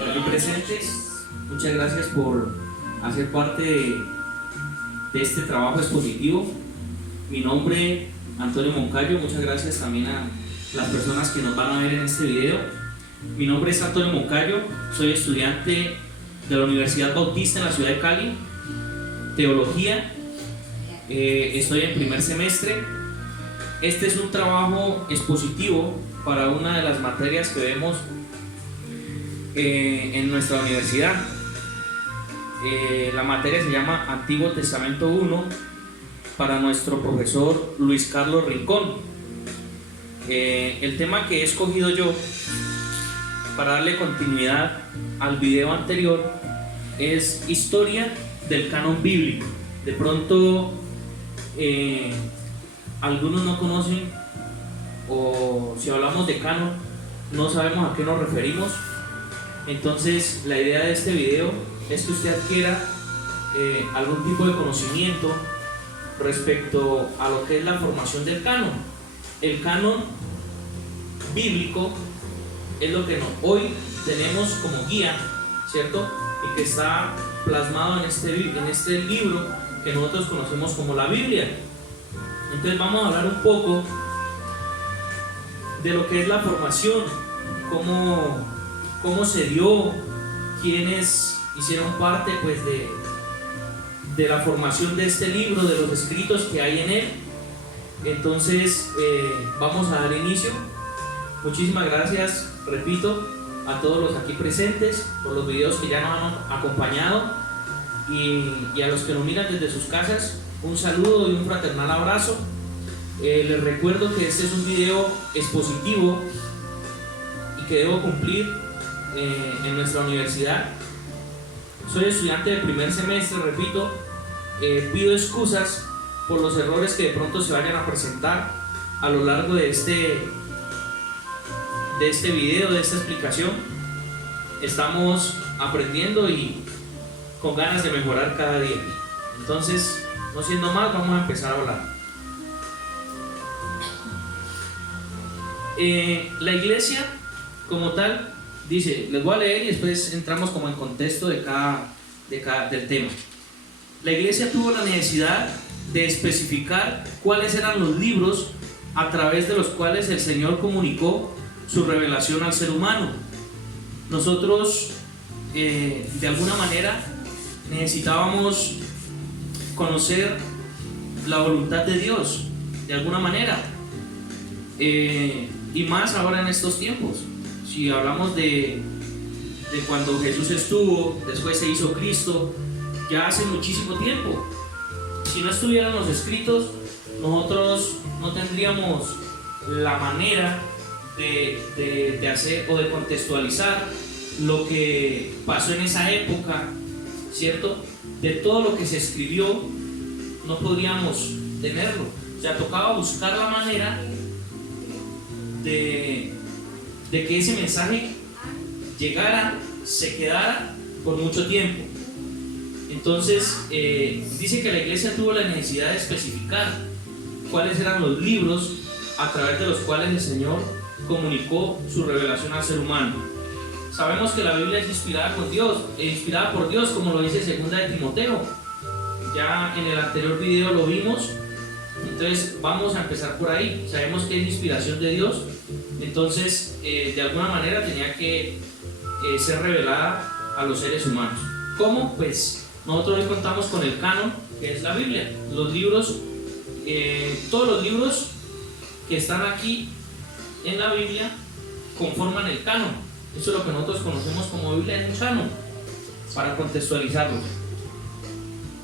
Aquí presentes, muchas gracias por hacer parte de este trabajo expositivo. Mi nombre, Antonio Moncayo. Muchas gracias también a las personas que nos van a ver en este video. Mi nombre es Antonio Moncayo, soy estudiante de la Universidad Bautista en la ciudad de Cali, teología. Estoy en primer semestre. Este es un trabajo expositivo para una de las materias que vemos en nuestra universidad. La materia se llama Antiguo Testamento 1 para nuestro profesor Luis Carlos Rincón. El tema que he escogido yo para darle continuidad al video anterior es historia del canon bíblico. De pronto algunos no conocen, o si hablamos de canon no sabemos a qué nos referimos. Entonces la idea de este video es que usted adquiera algún tipo de conocimiento respecto a lo que es la formación del canon. El canon bíblico es lo que hoy tenemos como guía, ¿cierto? Y que está plasmado en este libro que nosotros conocemos como la Biblia. Entonces vamos a hablar un poco de lo que es la formación, cómo se dio, quiénes hicieron parte pues de la formación de este libro, de los escritos que hay en él. Entonces vamos a dar inicio. Muchísimas gracias, repito, a todos los aquí presentes por los videos que ya nos han acompañado, y a los que nos miran desde sus casas, un saludo y un fraternal abrazo. Les recuerdo que este es un video expositivo y que debo cumplir en nuestra universidad. Soy estudiante del primer semestre, repito. Pido excusas por los errores que de pronto se vayan a presentar a lo largo de este video, de esta explicación. Estamos aprendiendo y con ganas de mejorar cada día. Entonces, no siendo más, vamos a empezar a hablar. La iglesia como tal dice, les voy a leer y después entramos como en contexto del tema. La iglesia tuvo la necesidad de especificar cuáles eran los libros a través de los cuales el Señor comunicó su revelación al ser humano. Nosotros de alguna manera necesitábamos conocer la voluntad de Dios, de alguna manera, y más ahora en estos tiempos. Si hablamos de cuando Jesús estuvo, después se hizo Cristo, ya hace muchísimo tiempo. Si no estuvieran los escritos, nosotros no tendríamos la manera de hacer o de contextualizar lo que pasó en esa época, ¿cierto? De todo lo que se escribió, no podríamos tenerlo. O sea, tocaba buscar la manera de que ese mensaje llegara, se quedara por mucho tiempo. Entonces dice que la iglesia tuvo la necesidad de especificar cuáles eran los libros a través de los cuales el Señor comunicó su revelación al ser humano. Sabemos que la Biblia es inspirada por Dios, como lo dice 2 de Timoteo. Ya en el anterior video lo vimos. Entonces vamos a empezar por ahí. Sabemos que es inspiración de Dios. Entonces de alguna manera tenía que ser revelada a los seres humanos. ¿Cómo? Pues nosotros hoy contamos con el canon, que es la Biblia. Los libros, todos los libros que están aquí en la Biblia conforman el canon. Eso es lo que nosotros conocemos como Biblia, es un canon, para contextualizarlo.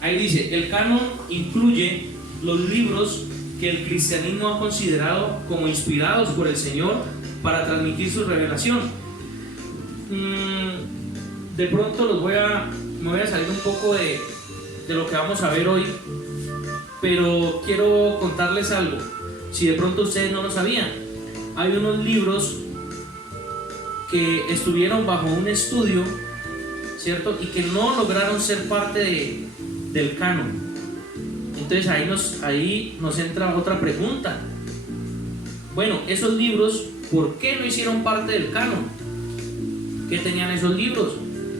Ahí dice, el canon incluye los libros que el cristianismo ha considerado como inspirados por el Señor para transmitir su revelación. De pronto me voy a salir un poco de lo que vamos a ver hoy, pero quiero contarles algo. Si de pronto ustedes no lo sabían, hay unos libros que estuvieron bajo un estudio, ¿cierto? Y que no lograron ser parte del canon. Entonces ahí nos entra otra pregunta. Bueno, esos libros, ¿por qué no hicieron parte del canon? qué tenían esos libros,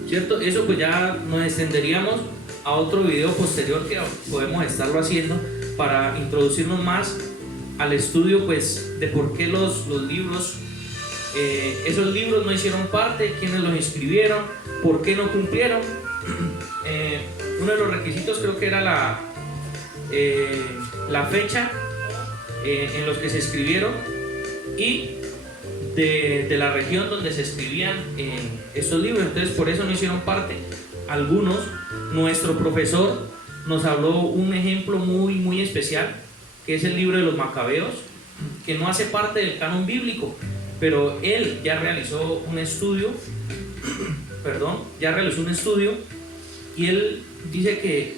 ¿cierto? Eso pues ya nos extenderíamos a otro video posterior que podemos estarlo haciendo para introducirnos más al estudio pues de por qué los libros, esos libros no hicieron parte, quiénes los escribieron, por qué no cumplieron. Uno de los requisitos creo que era la fecha en los que se escribieron y de la región donde se escribían estos libros. Entonces por eso no hicieron parte algunos. Nuestro profesor nos habló un ejemplo muy especial, que es el libro de los Macabeos, que no hace parte del canon bíblico, pero él ya realizó un estudio y él dice que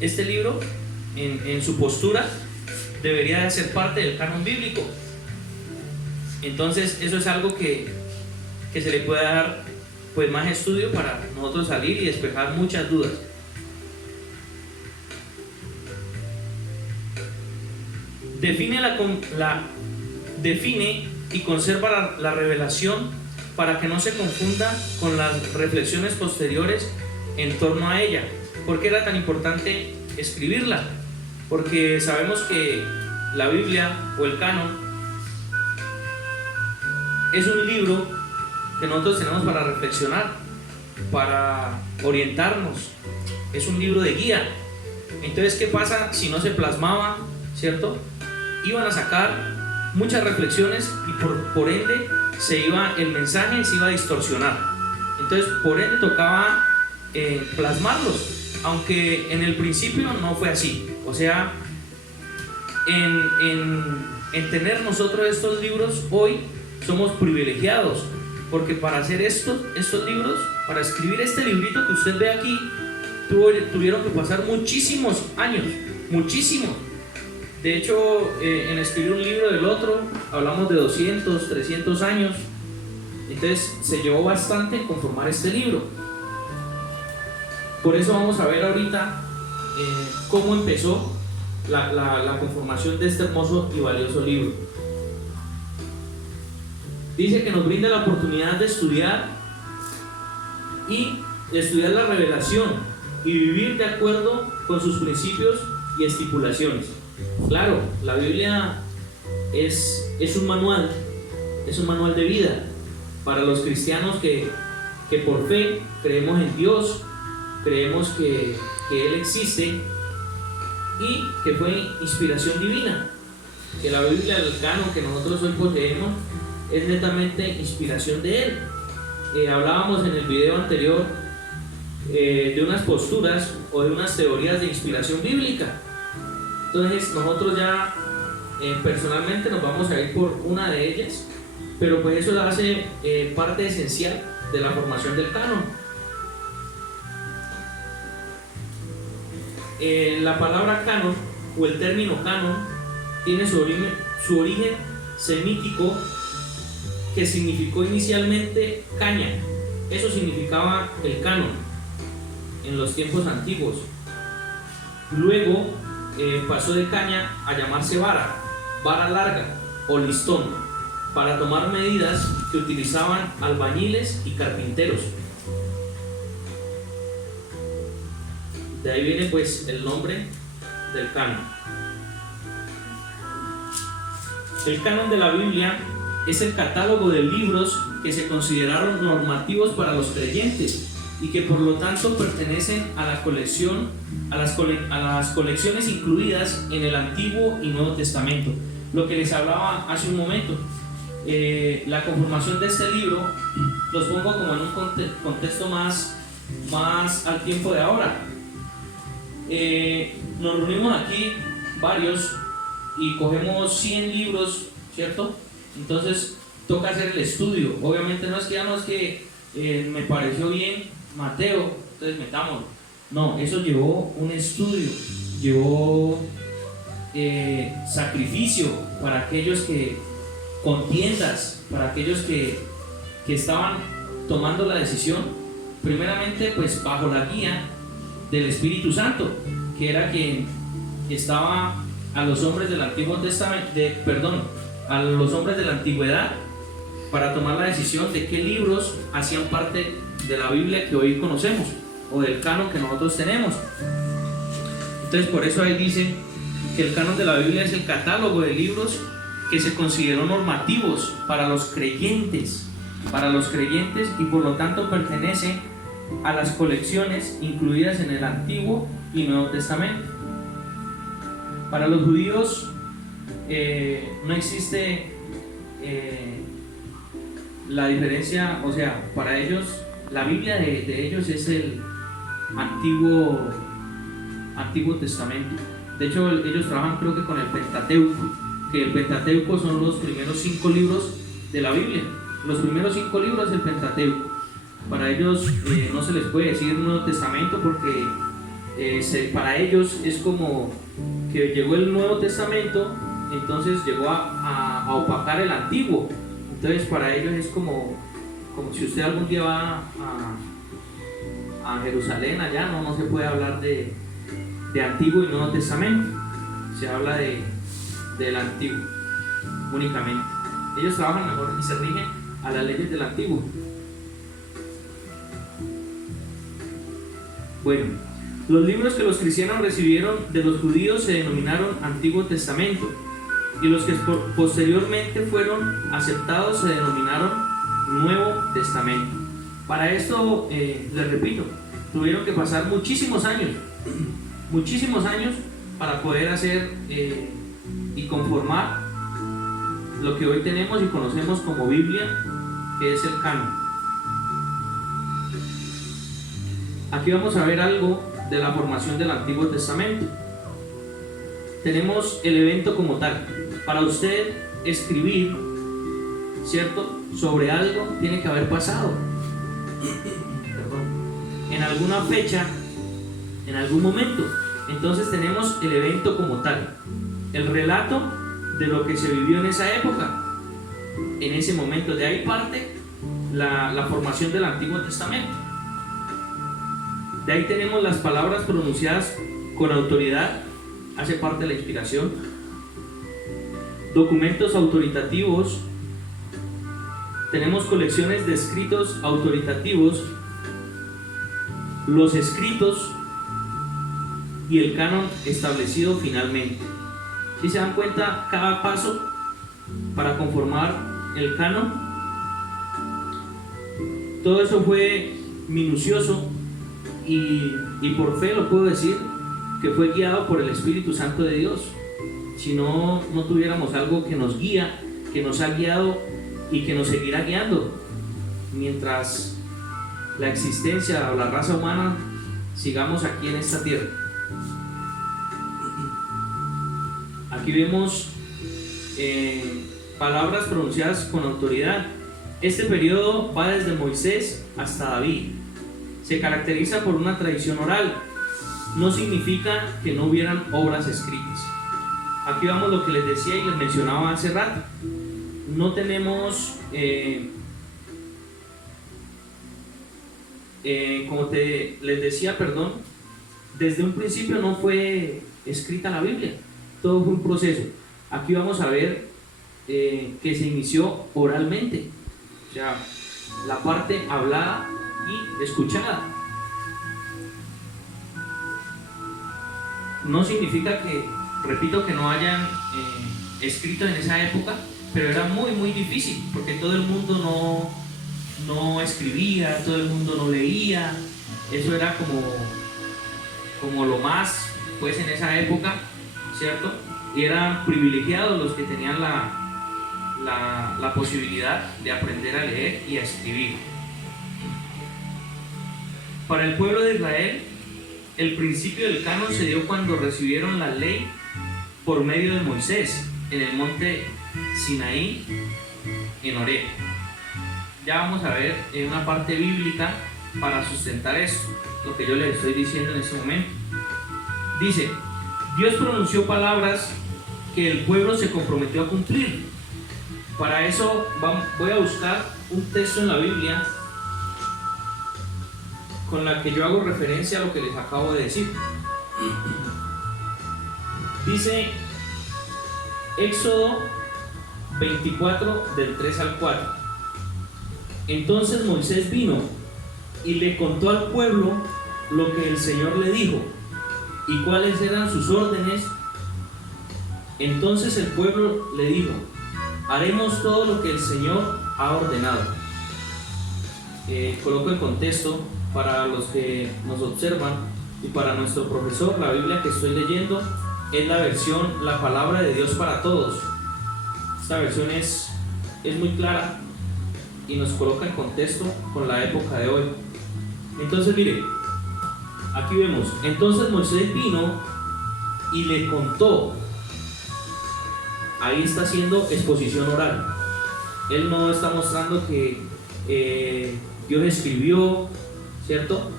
este libro en su postura debería de ser parte del canon bíblico. Entonces eso es algo que se le puede dar pues más estudio para nosotros salir y despejar muchas dudas. Define y conserva la revelación para que no se confunda con las reflexiones posteriores en torno a ella. ¿Por qué era tan importante escribirla? Porque sabemos que la Biblia o el canon es un libro que nosotros tenemos para reflexionar, para orientarnos, es un libro de guía. Entonces, ¿qué pasa si no se plasmaba, cierto? Iban a sacar muchas reflexiones y por ende el mensaje se iba a distorsionar. Entonces, por ende tocaba plasmarlos, aunque en el principio no fue así. O sea, en tener nosotros estos libros hoy somos privilegiados, porque para hacer estos libros, para escribir este librito que usted ve aquí, tuvieron que pasar muchísimos años, muchísimos. De hecho, en escribir un libro del otro, hablamos de 200, 300 años. Entonces se llevó bastante en conformar este libro. Por eso vamos a ver ahorita cómo empezó la conformación de este hermoso y valioso libro. Dice que nos brinda la oportunidad de estudiar la revelación y vivir de acuerdo con sus principios y estipulaciones. Claro, la Biblia es un manual de vida para los cristianos que por fe creemos en Dios, creemos que Él existe y que fue inspiración divina, que la Biblia, el canon que nosotros hoy poseemos, es netamente inspiración de Él. Hablábamos en el video anterior de unas posturas o de unas teorías de inspiración bíblica. Entonces nosotros ya personalmente nos vamos a ir por una de ellas, pero pues eso la hace parte esencial de la formación del canon. La palabra canon o el término canon tiene su origen semítico, que significó inicialmente caña. Eso significaba el canon en los tiempos antiguos. Luego pasó de caña a llamarse vara larga o listón, para tomar medidas que utilizaban albañiles y carpinteros. De ahí viene pues el nombre del canon. El canon de la Biblia es el catálogo de libros que se consideraron normativos para los creyentes y que por lo tanto pertenecen a la colección, a las colecciones incluidas en el Antiguo y Nuevo Testamento. Lo que les hablaba hace un momento, la conformación de este libro, los pongo como en un contexto más al tiempo de ahora. Nos reunimos aquí varios y cogemos 100 libros, ¿cierto? Entonces toca hacer el estudio. Obviamente no es que me pareció bien Mateo, entonces metámoslo. No, eso llevó un estudio, llevó sacrificio para aquellos que contiendas, para aquellos que estaban tomando la decisión, primeramente pues bajo la guía del Espíritu Santo, que era quien estaba a los hombres del Antiguo Testamento, a los hombres de la antigüedad, para tomar la decisión de qué libros hacían parte de la Biblia que hoy conocemos o del canon que nosotros tenemos. Entonces por eso ahí dice que el canon de la Biblia es el catálogo de libros que se consideró normativos para los creyentes y por lo tanto pertenece a las colecciones incluidas en el Antiguo y Nuevo Testamento. Para los judíos no existe la diferencia, o sea, para ellos la Biblia de ellos es el Antiguo Testamento. De hecho, ellos trabajan creo que con el Pentateuco, que el Pentateuco son los primeros 5 libros de la Biblia. Los primeros 5 libros del Pentateuco. Para ellos no se les puede decir Nuevo Testamento porque para ellos es como que llegó el Nuevo Testamento, entonces llegó a opacar el Antiguo. Entonces para ellos es como si usted algún día va a Jerusalén, allá no se puede hablar de Antiguo y Nuevo Testamento, se habla del Antiguo únicamente. Ellos trabajan mejor y se rigen a las leyes del Antiguo. Bueno, los libros que los cristianos recibieron de los judíos se denominaron Antiguo Testamento y los que posteriormente fueron aceptados se denominaron Nuevo Testamento. Para esto, les repito, tuvieron que pasar muchísimos años para poder hacer y conformar lo que hoy tenemos y conocemos como Biblia, que es el canon. Aquí vamos a ver algo de la formación del Antiguo Testamento. Tenemos el evento como tal. Para usted escribir, ¿cierto?, sobre algo tiene que haber pasado en alguna fecha, en algún momento. Entonces tenemos el evento como tal, el relato de lo que se vivió en esa época, en ese momento. De ahí parte la formación del Antiguo Testamento. De ahí tenemos las palabras pronunciadas con autoridad, hace parte de la inspiración. Documentos autoritativos, tenemos colecciones de escritos autoritativos, los escritos y el canon establecido finalmente. Si se dan cuenta, cada paso para conformar el canon, todo eso fue minucioso y por fe lo puedo decir que fue guiado por el Espíritu Santo de Dios. Si no tuviéramos algo que nos guía, que nos ha guiado y que nos seguirá guiando mientras la existencia o la raza humana sigamos aquí en esta tierra. Aquí vemos palabras pronunciadas con autoridad. Este periodo va desde Moisés hasta David. Se caracteriza por una tradición oral. No significa que no hubieran obras escritas. Aquí vamos lo que les decía y les mencionaba hace rato. No tenemos, como les decía, desde un principio no fue escrita la Biblia. Todo fue un proceso. Aquí vamos a ver que se inició oralmente, o sea, la parte hablada y escuchada. No significa que, repito, que no hayan escrito en esa época, pero era muy muy difícil porque todo el mundo no escribía, todo el mundo no leía. Eso era como lo más, pues, en esa época, ¿cierto? Y eran privilegiados los que tenían la posibilidad de aprender a leer y a escribir. Para el pueblo de Israel, el principio del canon se dio cuando recibieron la ley por medio de Moisés en el monte Sinaí, en Horeb. Ya vamos a ver en una parte bíblica para sustentar esto, lo que yo les estoy diciendo en este momento. Dice: Dios pronunció palabras que el pueblo se comprometió a cumplir. Para eso voy a buscar un texto en la Biblia con la que yo hago referencia a lo que les acabo de decir. Dice Éxodo 24 del 3 al 4. Entonces Moisés vino y le contó al pueblo lo que el Señor le dijo y cuáles eran sus órdenes. Entonces el pueblo le dijo: haremos todo lo que el Señor ha ordenado. Coloco el contexto para los que nos observan y para nuestro profesor. La Biblia que estoy leyendo es la versión La Palabra de Dios para Todos. Esta versión es muy clara y nos coloca en contexto con la época de hoy. Entonces mire, aquí vemos: entonces Moisés vino y le contó. Ahí está haciendo exposición oral. Él no está mostrando que Dios escribió, ¿cierto?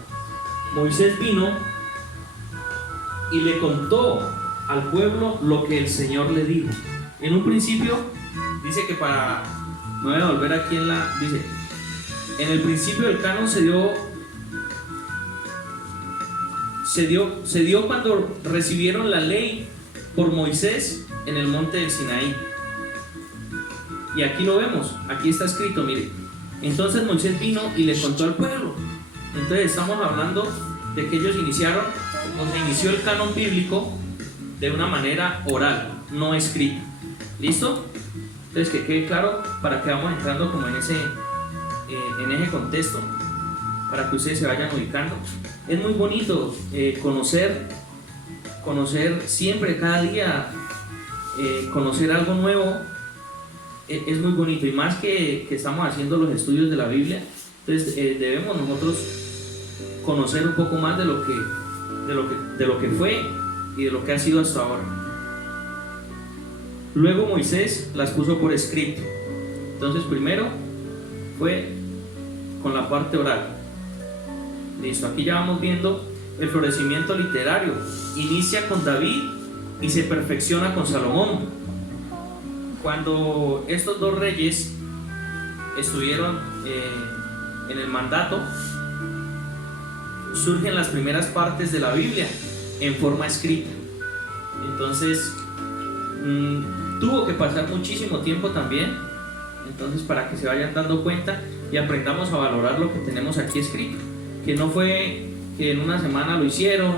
Moisés vino y le contó al pueblo lo que el Señor le dijo. En un principio dice que me voy a volver aquí dice: en el principio del canon se dio cuando recibieron la ley por Moisés en el monte del Sinaí. Y aquí lo vemos, aquí está escrito, mire: entonces Moisés vino y le contó al pueblo. Entonces estamos hablando de que ellos se inició el canon bíblico de una manera oral, no escrita. ¿Listo? Entonces que quede claro para que vamos entrando como en ese contexto, para que ustedes se vayan ubicando. Es muy bonito conocer siempre, cada día, conocer algo nuevo. Es muy bonito, y más que estamos haciendo los estudios de la Biblia. Entonces debemos nosotros conocer un poco más de lo que fue y de lo que ha sido hasta ahora. Luego Moisés las puso por escrito. Entonces primero fue con la parte oral. Listo, aquí ya vamos viendo el florecimiento literario. Inicia con David y se perfecciona con Salomón. Cuando estos dos reyes estuvieron en el mandato, surgen las primeras partes de la Biblia en forma escrita. Entonces tuvo que pasar muchísimo tiempo también, entonces, para que se vayan dando cuenta y aprendamos a valorar lo que tenemos aquí escrito, que no fue que en una semana lo hicieron,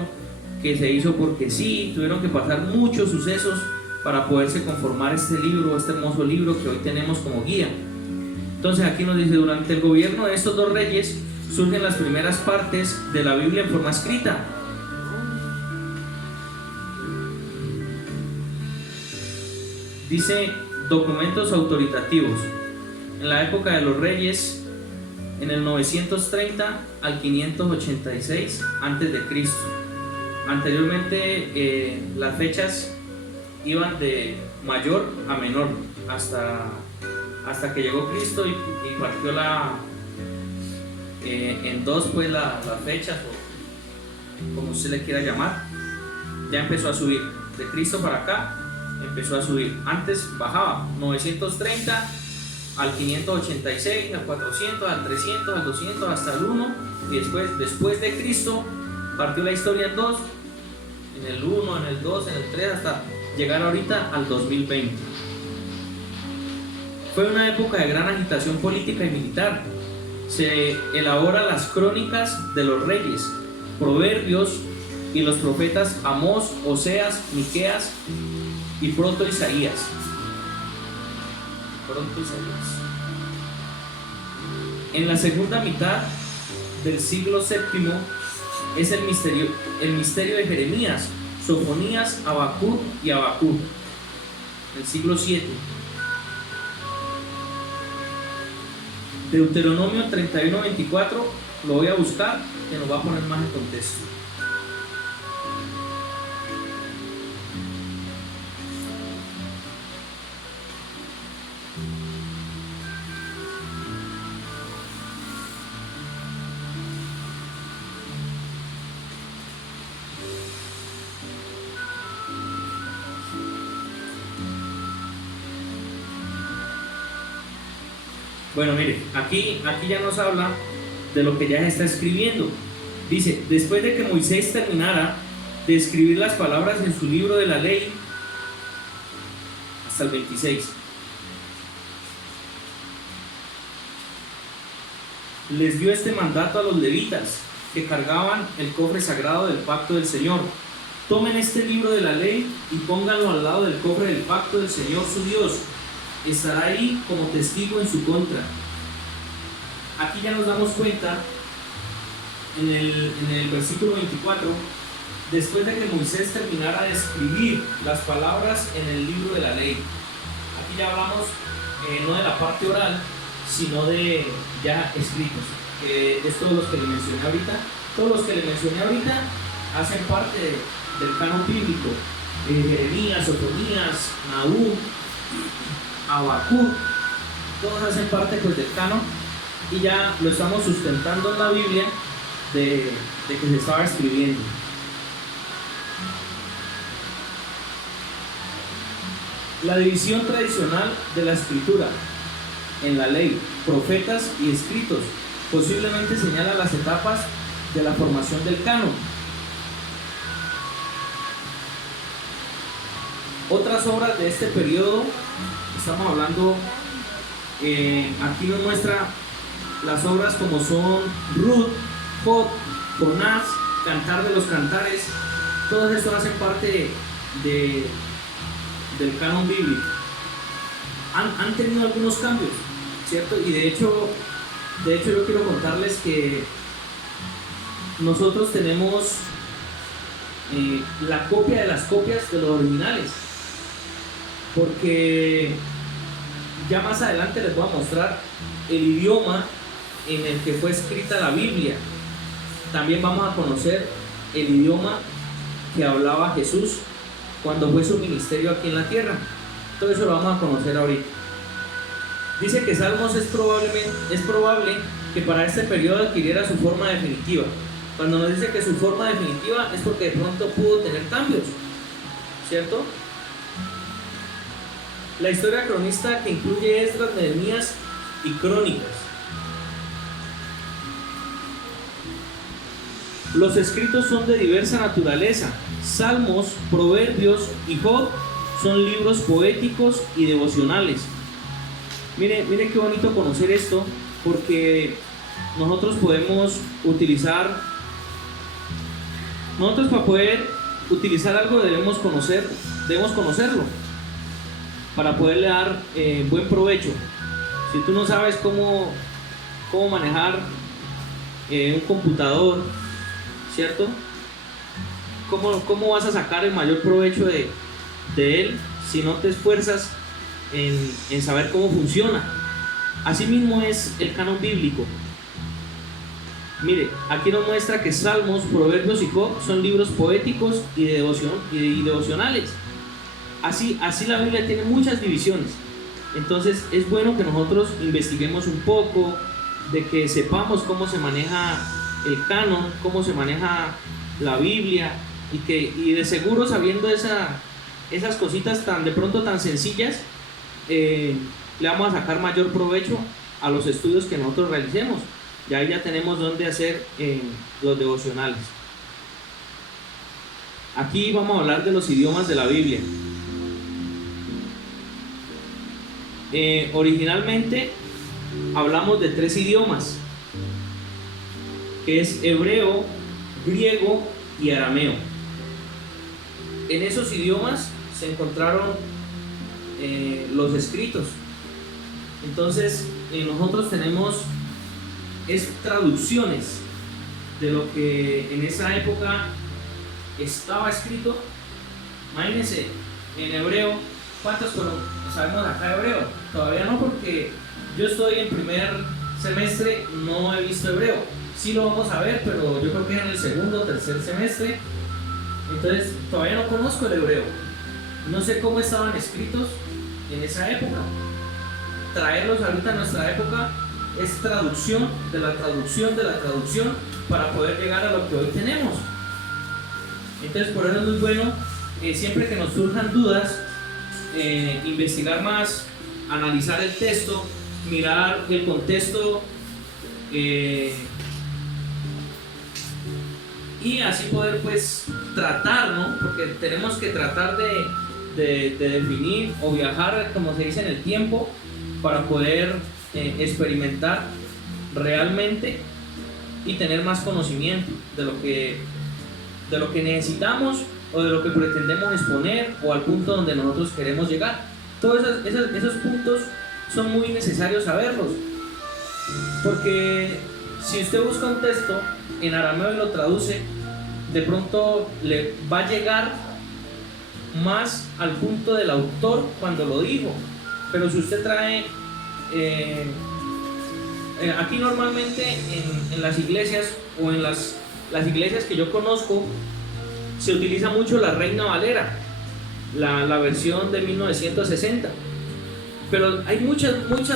que se hizo porque sí. Tuvieron que pasar muchos sucesos para poderse conformar este libro, este hermoso libro que hoy tenemos como guía. Entonces aquí nos dice: durante el gobierno de estos dos reyes surgen las primeras partes de la Biblia en forma escrita. Dice: documentos autoritativos. En la época de los reyes, en el 930 al 586 antes de Cristo. Anteriormente las fechas iban de mayor a menor hasta que llegó Cristo y partió en dos, pues, las fechas, o como usted le quiera llamar. Ya empezó a subir de Cristo para acá, empezó a subir. Antes bajaba 930 al 586, al 400, al 300, al 200, hasta el 1, y después de Cristo partió la historia en dos, en el 1, en el 2, en el 3, hasta llegar ahorita al 2020. Fue una época de gran agitación política y militar. Se elaboran las crónicas de los reyes, proverbios y los profetas Amós, Oseas, Miqueas y pronto Isaías. En la segunda mitad del siglo VII es el misterio de Jeremías, Sofonías, Habacuc y Habacuc. El siglo VII. Deuteronomio 31-24, lo voy a buscar, que nos va a poner más en contexto. Bueno, mire, aquí ya nos habla de lo que ya se está escribiendo. Dice: después de que Moisés terminara de escribir las palabras en su libro de la ley, hasta el 26. les dio este mandato a los levitas que cargaban el cofre sagrado del pacto del Señor: tomen este libro de la ley y pónganlo al lado del cofre del pacto del Señor su Dios. Estará ahí como testigo en su contra. Aquí ya nos damos cuenta en el versículo 24, después de que Moisés terminara de escribir las palabras en el libro de la ley. Aquí ya hablamos no de la parte oral, sino de ya escritos. Es todos los que le mencioné ahorita. Todos los que le mencioné ahorita hacen parte del canon bíblico. Jeremías, Sofonías, Nahum, Habacuc, todos hacen parte pues del canon, y ya lo estamos sustentando en la Biblia de que se estaba escribiendo. La división tradicional de la escritura en la ley, profetas y escritos posiblemente señala las etapas de la formación del canon. Otras obras de este periodo, estamos hablando, aquí nos muestra las obras como son Ruth, Job, Jonás, Cantar de los Cantares. Todos estos hacen parte del canon bíblico. Han tenido algunos cambios, ¿cierto? Y de hecho yo quiero contarles que nosotros tenemos la copia de las copias de los originales, porque ya más adelante les voy a mostrar el idioma en el que fue escrita la Biblia. También vamos a conocer el idioma que hablaba Jesús cuando fue su ministerio aquí en la tierra. Todo eso lo vamos a conocer ahorita. Dice que Salmos es probable que para este periodo adquiriera su forma definitiva. Cuando nos dice que su forma definitiva es porque de pronto pudo tener cambios, ¿cierto? La historia cronista, que incluye Esdras, Nehemías y Crónicas. Los escritos son de diversa naturaleza. Salmos, Proverbios y Job son libros poéticos y devocionales. Mire qué bonito conocer esto, porque nosotros podemos utilizar, para poder utilizar algo debemos conocerlo, para poderle dar buen provecho. Si tú no sabes cómo manejar un computador, ¿cierto? ¿Cómo vas a sacar el mayor provecho de él si no te esfuerzas en saber cómo funciona? Así mismo es el canon bíblico. Mire, aquí nos muestra que Salmos, Proverbios y Job son libros poéticos y devocionales. Así la Biblia tiene muchas divisiones. Entonces es bueno que nosotros investiguemos un poco, de que sepamos cómo se maneja el canon, cómo se maneja la Biblia, y de seguro, sabiendo esas cositas de pronto tan sencillas, le vamos a sacar mayor provecho a los estudios que nosotros realicemos. Ya tenemos dónde hacer los devocionales. Aquí vamos a hablar de los idiomas de la Biblia. Originalmente hablamos de 3 idiomas, que es hebreo, griego y arameo. En esos idiomas se encontraron los escritos. Entonces nosotros tenemos traducciones de lo que en esa época estaba escrito. Imagínense, en hebreo, ¿cuántos sabemos acá hebreo? Todavía no, porque yo estoy en primer semestre, no he visto hebreo. Sí lo vamos a ver, pero yo creo que en el segundo o tercer semestre. Entonces todavía no conozco el hebreo. No sé cómo estaban escritos en esa época. Traerlos ahorita a nuestra época es traducción de la traducción de la traducción para poder llegar a lo que hoy tenemos. Entonces por eso es muy bueno, siempre que nos surjan dudas, investigar más, analizar el texto, mirar el contexto, y así poder pues tratar, ¿no? Porque tenemos que tratar de definir o viajar, como se dice, en el tiempo, para poder experimentar realmente y tener más conocimiento de lo que necesitamos o de lo que pretendemos exponer o al punto donde nosotros queremos llegar. Todos esos puntos son muy necesarios saberlos, porque si usted busca un texto en arameo y lo traduce, de pronto le va a llegar más al punto del autor cuando lo dijo. Pero si usted trae aquí normalmente en las iglesias o en las iglesias que yo conozco se utiliza mucho la Reina Valera, la versión de 1960, pero hay muchas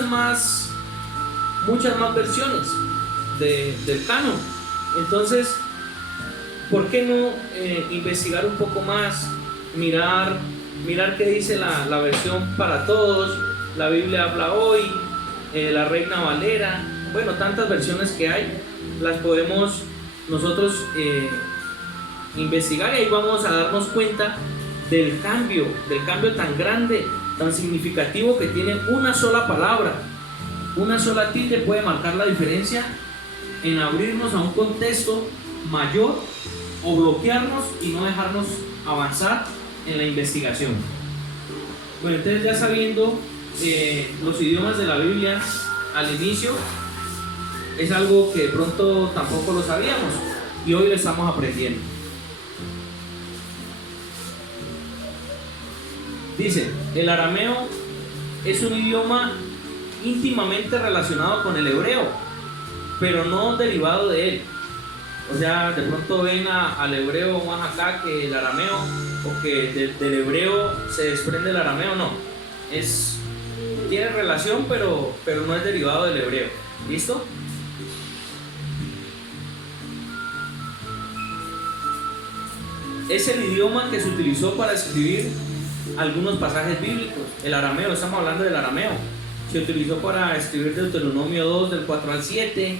más versiones del canon. Entonces, ¿por qué no investigar un poco más, mirar qué dice la versión para todos, la Biblia habla hoy, la Reina Valera? Bueno, tantas versiones que hay, las podemos nosotros investigar, y ahí vamos a darnos cuenta del cambio tan grande, tan significativo que tiene una sola palabra. Una sola tilde puede marcar la diferencia en abrirnos a un contexto mayor o bloquearnos y no dejarnos avanzar en la investigación. Bueno, entonces, ya sabiendo los idiomas de la Biblia al inicio, es algo que de pronto tampoco lo sabíamos y hoy lo estamos aprendiendo. Dice, el arameo es un idioma íntimamente relacionado con el hebreo, pero no derivado de él. O sea, de pronto ven al hebreo más acá que el arameo, o que del hebreo se desprende el arameo. No, tiene relación, pero no es derivado del hebreo. ¿Listo? Es el idioma que se utilizó para escribir algunos pasajes bíblicos. El arameo, estamos hablando del arameo, se utilizó para escribir Deuteronomio 2 del 4 al 7,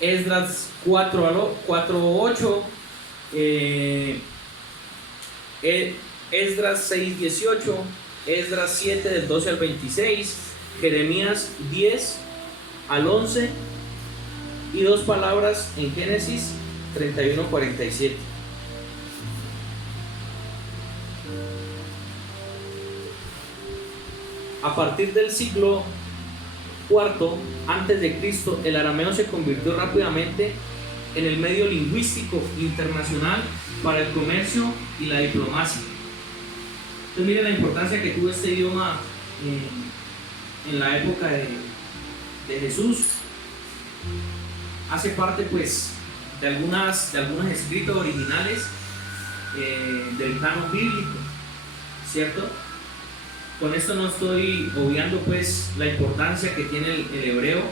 Esdras 4 al 8, Esdras 6 18, Esdras 7 del 12 al 26, Jeremías 10 al 11 y dos palabras en Génesis 31-47. A partir del siglo IV antes de Cristo, el arameo se convirtió rápidamente en el medio lingüístico internacional para el comercio y la diplomacia. Entonces, miren la importancia que tuvo este idioma en la época de Jesús. Hace parte, pues, de algunos escritos originales del canon bíblico, ¿cierto? Con esto no estoy obviando, pues, la importancia que tiene el hebreo,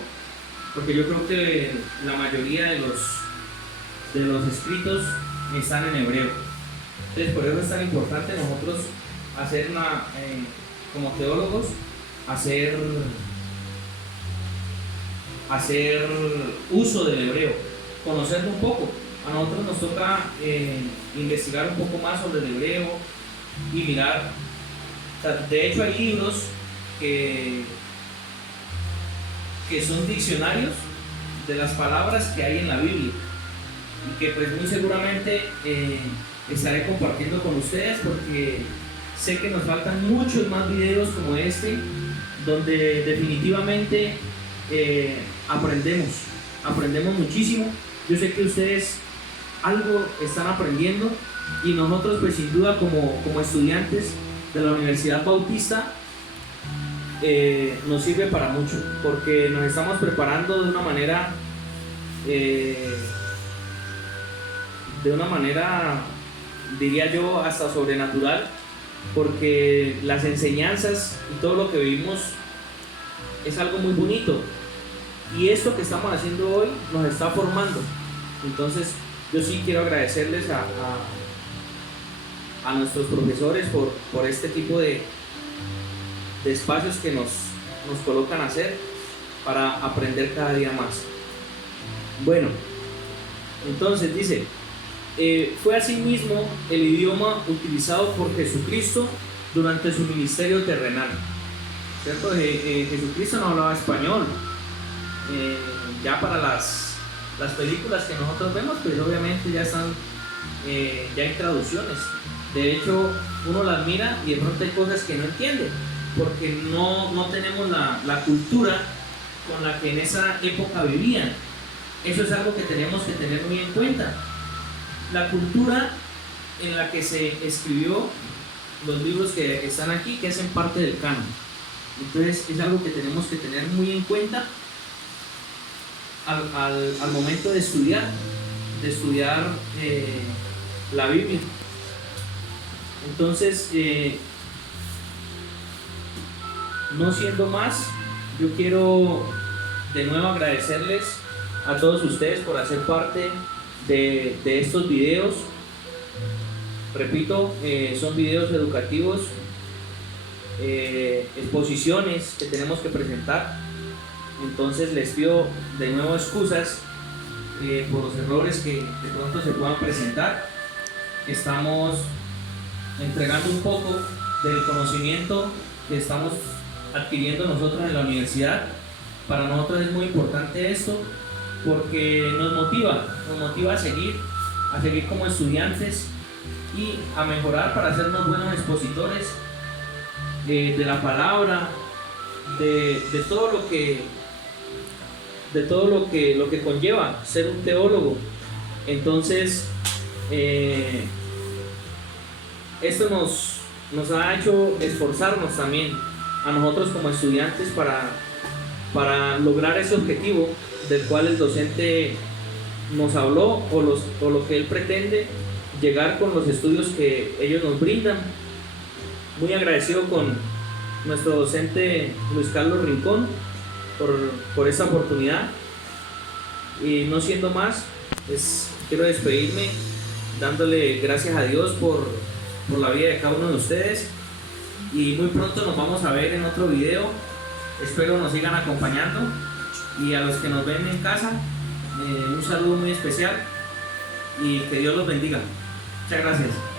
porque yo creo que la mayoría de los escritos están en hebreo. Entonces, por eso es tan importante nosotros hacer como teólogos, hacer uso del hebreo, conocerlo un poco. A nosotros nos toca investigar un poco más sobre el hebreo y mirar. De hecho, hay libros que son diccionarios de las palabras que hay en la Biblia, y que pues muy seguramente estaré compartiendo con ustedes, porque sé que nos faltan muchos más videos como este, donde definitivamente aprendemos muchísimo. Yo sé que ustedes algo están aprendiendo, y nosotros, pues, sin duda, como estudiantes de la Universidad Bautista, nos sirve para mucho, porque nos estamos preparando de una manera, diría yo, hasta sobrenatural, porque las enseñanzas y todo lo que vivimos es algo muy bonito, y esto que estamos haciendo hoy nos está formando. Entonces, yo sí quiero agradecerles a nuestros profesores por este tipo de espacios que nos colocan a hacer para aprender cada día más. Bueno, entonces dice, fue asimismo el idioma utilizado por Jesucristo durante su ministerio terrenal, ¿cierto? Jesucristo no hablaba español, Ya para las películas que nosotros vemos, pues obviamente ya están, ya hay traducciones. De hecho, uno las mira y de pronto hay cosas que no entiende, porque no tenemos la cultura con la que en esa época vivían. Eso es algo que tenemos que tener muy en cuenta. La cultura en la que se escribió los libros que están aquí, que hacen parte del canon. Entonces es algo que tenemos que tener muy en cuenta al momento de estudiar la Biblia. Entonces, no siendo más, yo quiero de nuevo agradecerles a todos ustedes por hacer parte de estos videos. Repito, son videos educativos, exposiciones que tenemos que presentar. Entonces les pido de nuevo excusas por los errores que de pronto se puedan presentar. Estamos entregando un poco del conocimiento que estamos adquiriendo nosotros en la universidad. Para nosotros es muy importante esto porque nos motiva a seguir como estudiantes y a mejorar para ser unos buenos expositores de la palabra, de todo lo que conlleva ser un teólogo. Entonces, esto nos ha hecho esforzarnos también a nosotros como estudiantes para lograr ese objetivo del cual el docente nos habló o lo que él pretende llegar con los estudios que ellos nos brindan. Muy agradecido con nuestro docente Luis Carlos Rincón por esta oportunidad, y no siendo más, pues quiero despedirme dándole gracias a Dios por la vida de cada uno de ustedes, y muy pronto nos vamos a ver en otro video. Espero nos sigan acompañando, y a los que nos ven en casa, un saludo muy especial y que Dios los bendiga. Muchas gracias.